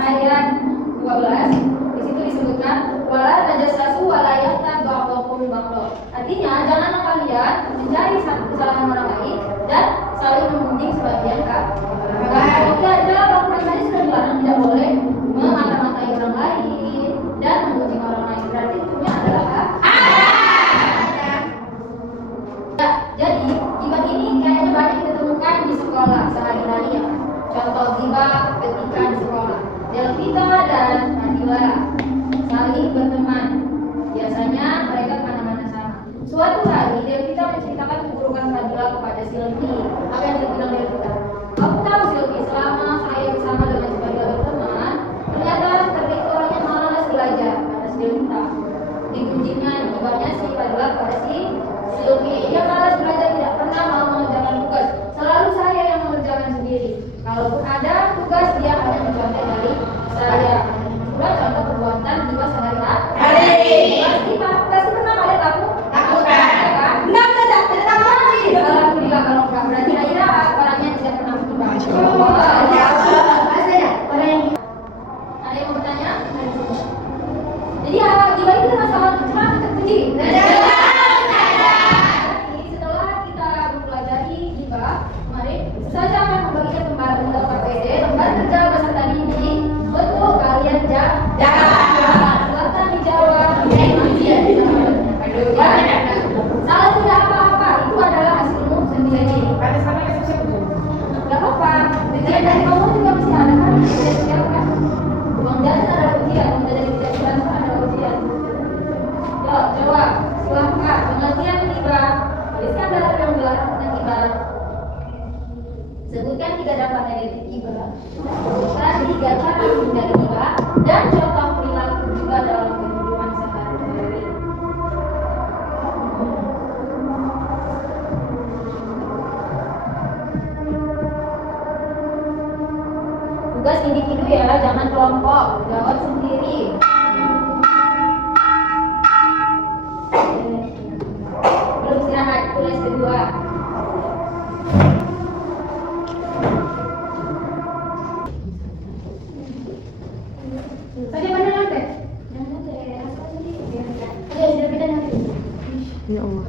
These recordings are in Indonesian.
ayat 12 di situ disebutkan wala tajassasu wala yaghtab ba'dukum ba'dha. Artinya janganlah kalian mencari kesalahan orang lain dan saling memuji sebagian dalam Al-Quran tadi sudah dilarang tidak boleh memata-matai orang lain dan memuji orang lain. Berarti hukumnya adalah ya, jadi gibah ini kayaknya banyak ditemukan di sekolah sehari-hari ya. Contoh gibah ketika di sekolah, Delvita dan Nadila saling berteman. Biasanya mereka kemana-mana sama. Suatu hari Delvita menceritakan keburukan Nadila kepada Silvi. Apa yang dibilang Delvita? Kamu tahu Silvi, selama saya bersama dengan Nadila berteman, ternyata seperti itu orangnya malas belajar, kata Delvita. Ditunjuknya gibahnya si Nadila kepada si Silvi. Dia malas belajar, tidak pernah mau mengerjakan tugas. Selalu saya yang mengerjakan sendiri. Kalaupun ada tugas, dia hanya mencontoh dari saya. Dua contoh perbuatan gibah sehari-hari. Kita pasti pernah ada takut? Takutkan. Enggak, tidak takut lagi. Alhamdulillah kalau enggak berarti Aira orangnya tidak pernah bergibah. Ada yang mau bertanya? Jadi gibah itu masalah cuma terpuji. Saya akan membagikan lembar kerja beserta diri untuk kalian jangan selatan dijawab. Salah tidak apa-apa, itu adalah hasilmu sendiri. Gak apa-apa, ujian dari kamu juga mesti ada kan? Siapkan. Uang jasa ada ujian, uang dari ujian ada ujian. Yuk, jawab. Silahkan. Pengertian gibah. Tuliskan dari yang dilarang tentang gibah. Sebutkan 3 dampak negatif gibah, sebutkan 3 cara menghindari gibah, dan contoh perilaku juga dalam kehidupan sehari-hari. Tugas individu ya, jangan kelompok, jawab sendiri. Belum istirahat, tulis kedua. Ya Allah.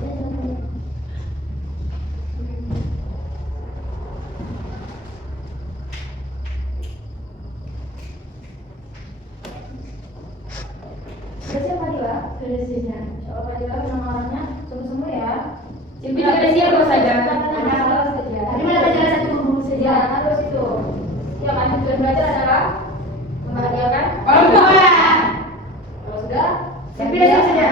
Sudah siap Fadila? Sudah siap. Kalau Fadila nama orangnya semua ya. Simpi juga siap kok saja. Ada saja. Tadi mana belajar satu guru saja. Harus itu. Yang akan tujuan belajar adalah membahagiakan Orang tua. Kalau sudah, Simpi siap saja.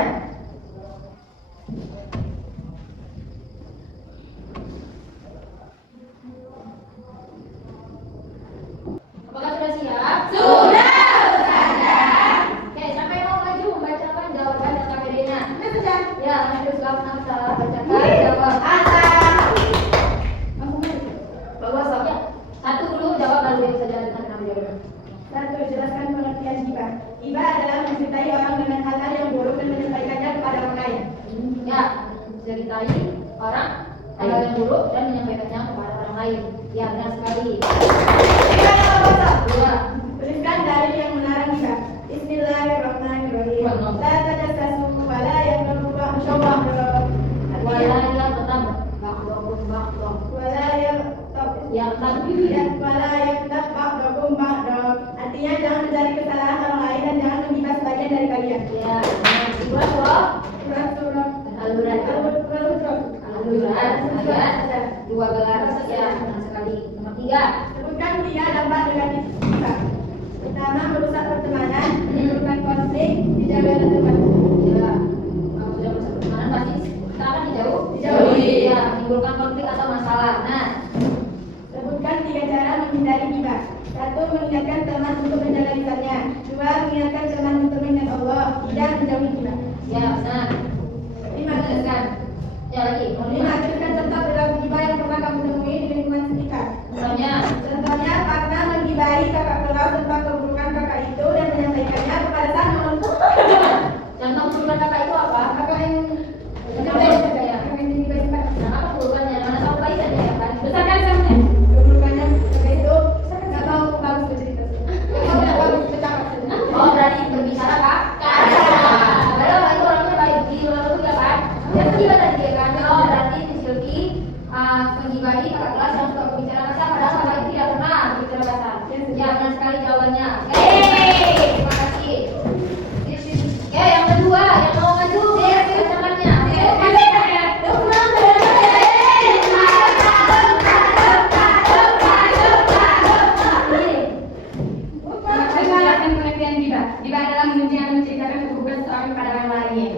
Apakah sudah siap? Sudah. Oke, siapa yang mau maju membacakan jawaban yang KPD-nya? Ya, Nabi Islam salah bacakan jawab. Bawa soalnya satu dulu jawab baru yang saja dengan nama jawaban. 1. Jelaskan pengertian gibah. Gibah adalah mencintai orang dengan hal-hal yang buruk dan menyampaikannya kepada orang lain. Ya, mencintai orang hal yang buruk dan menyampaikannya kepada orang lain. Ya, benar sekali. Dua. Tuliskan dalil yang melarang gibah. Bismillahirrahmanirrahim. La tajassasu wa la yaghtab ba'dukum ba'dha. Wala yang pertama, bak. Wala yaghtab Yang tadi wala yaghtab ba'dukum ba'dha. Artinya jangan mencari kesalahan orang lain dan jangan menggibah sebagian dari kalian. ya, dua surah Surah Al-Hujurat. Al-Hujurat ayat 12. Ya, benar sekali. Nomor 3. Sebutkan 3 dampak negatif gibah. Pertama, merusak pertemanan, menimbulkan konflik, dijauhkan teman. Ya, kalau sudah masuk pertemanan pasti kita akan Dijauhi. Ya, menimbulkan konflik atau masalah. Nah, Sebutkan 3 cara menghindari gibah. 1. Mengingatkan teman untuk menjaga lisannya. 2. Mengingatkan teman untuk mengingat Allah. 3. Menjauhi gibah. ya benar. 5. Jelaskan. Ya lagi. 5. Berikan contoh perilaku gibah yang pernah kamu temui di lingkungan sekitar. Contohnya Partner menggibahi kakak kelas tentang keburukan kakak itu dan menyampaikannya kepada sang menonton. contoh keburukan kakak itu apa? Kakak yang Ya. kakak yang digibahi Pak. Nah, apa keburukannya? Mana tahu baik saja ya kan? Besarkan sampai. Keburukannya kakak itu nggak mau bagus bercerita. Gibah adalah menceritakan keburukan seorang kepada orang lain.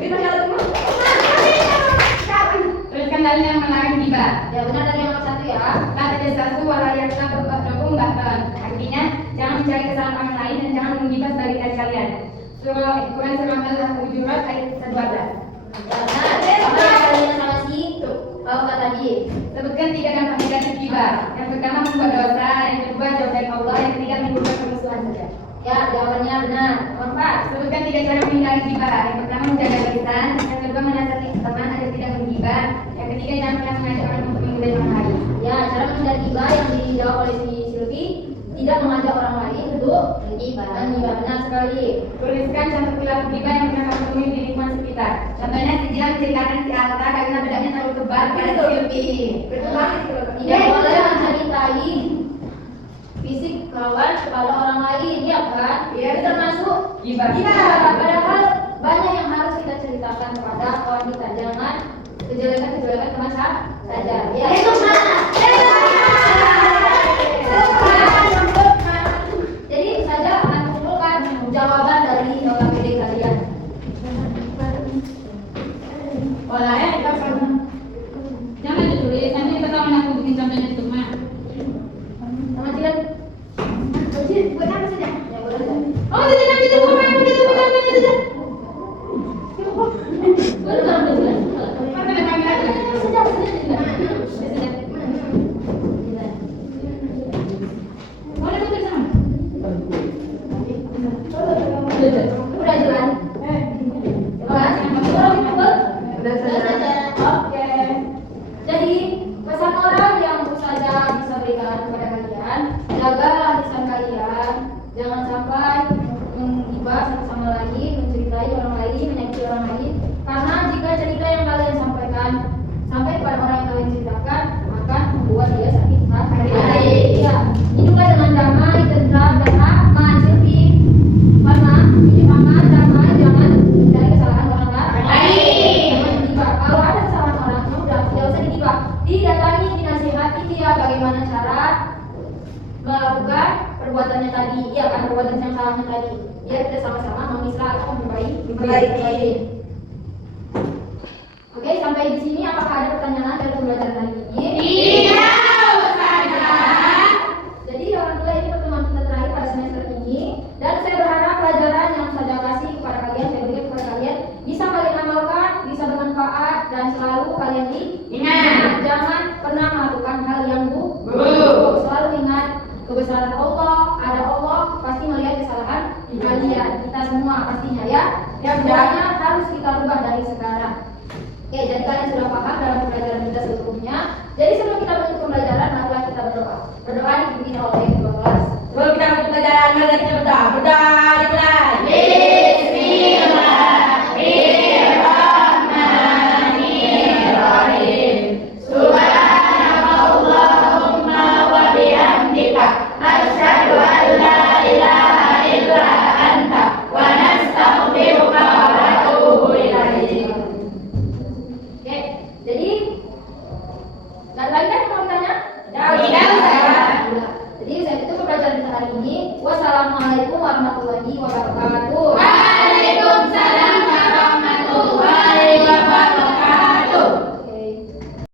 Teruskan dalil yang melarang gibah. Ya benar tadi yang nomor 1 ya. Kata satu walayakna berbuat bahkan. Artinya jangan mencari kesalahan orang lain dan jangan menggibah sebagai kalian. Surah Quran surah Al-Hujurat ayat 12. Karena apa yang kalian sama si Bapak tadi? Sebutkan 3 dampak negatif gibah. Yang pertama membuat dosa, yang kedua jauh dari Allah, yang ketiga menimbulkan permusuhan saja. Ya jawabannya benar. Nomor 4. Sebutkan 3 cara menghindari gibah. Yang pertama menjaga lisan, yang kedua menasihati teman agar tidak menggibah, yang ketiga jangan pernah mengajak orang untuk menghindari orang lain. Ya cara menghindari gibah yang dijawab oleh si Silvi, tidak mengajak orang lain untuk gibah. Benar sekali. Tuliskan contoh perilaku gibah yang pernah kamu temui di lingkungan sekitar. Contohnya si Jilan menceritakan si Alta karena bedaknya terlalu tebal pada Silvi. Tidak boleh menceritai fisik kawan kepada orang lain, ya kan? Iya. Itu termasuk Gibah. Padahal banyak yang harus kita ceritakan kepada kawan kita. Jangan kejelekan teman saja. Ya. Jadi saja akan kumpulkan jawaban dari KPD kalian. Olahnya kita pernah. Jangan ditulis, nanti kita tahu nak bikin contohnya itu mah. Sama Jilan. Buat apa saja? Ya boleh saja. Oh, jadi nanti itu mah yang begitu benar saja. Boleh kan Jilan? Mana ada panggil aku? Saja Jilan. Boleh betul sama. Udah Jilan. Jelas? Udah saja. Oke. Jadi pesan moral yang saja bisa berikan kepada kalian, jagalah lisan kalian, jangan sampai menggibah satu sama lain, menceritai orang lain, menyakiti orang lain. Karena jika cerita yang kalian sampaikan sampai kepada orang yang kalian ceritakan, akan membuat dia sakit hati. Ya, hiduplah dengan damai, tentram, dan aman. Silvi, mana? Hidup aman, damai, jangan mencari kesalahan orang lain. Jangan menggibah. Kalau ada kesalahan orang, ya udah, tidak usah digibah. Didatangi, dinasihati dia bagaimana cara melakukan perbuatannya tadi, ya kan perbuatan yang salahnya tadi. Biar kita sama-sama mengislah atau memperbaiki. Oke, sampai di sini apakah ada pertanyaan dari pembelajaran kali ini? Jadi orang tua ini pertemuan kita terakhir pada semester ini, dan saya berharap pelajaran yang saya kasih kepada kalian, saya berikan kepada kalian bisa kalian amalkan, bisa bermanfaat, dan selalu kalian ingat, jangan pernah melakukan hal yang buruk. Selalu ingat kebesaran Allah, ada Allah pasti melihat kesalahan kalian, kita semua pastinya ya. Yang sebenarnya harus kita rubah dari sekarang. Oke, jadi kalian sudah paham dalam pembelajaran kita sebelumnya. Jadi sebelum kita menutup pembelajaran, marilah kita berdoa. Berdoa dipimpin oleh ketua kelas. Sebelum kita masuk pelajaran, mari kita berdoa. Dimulai. Bismillahirrahmanirrahim. Subhanakallahumma wa bihamdika asyhadu an la ilaha illa anta wa nastaghfiruka wa natubu ilaik. Oke, jadi nggak lagi kan mau tanya? Tidak usah. Jadi saya itu pembelajaran kita hari ini. Wassalamualaikum warahmatullahi wabarakatuh.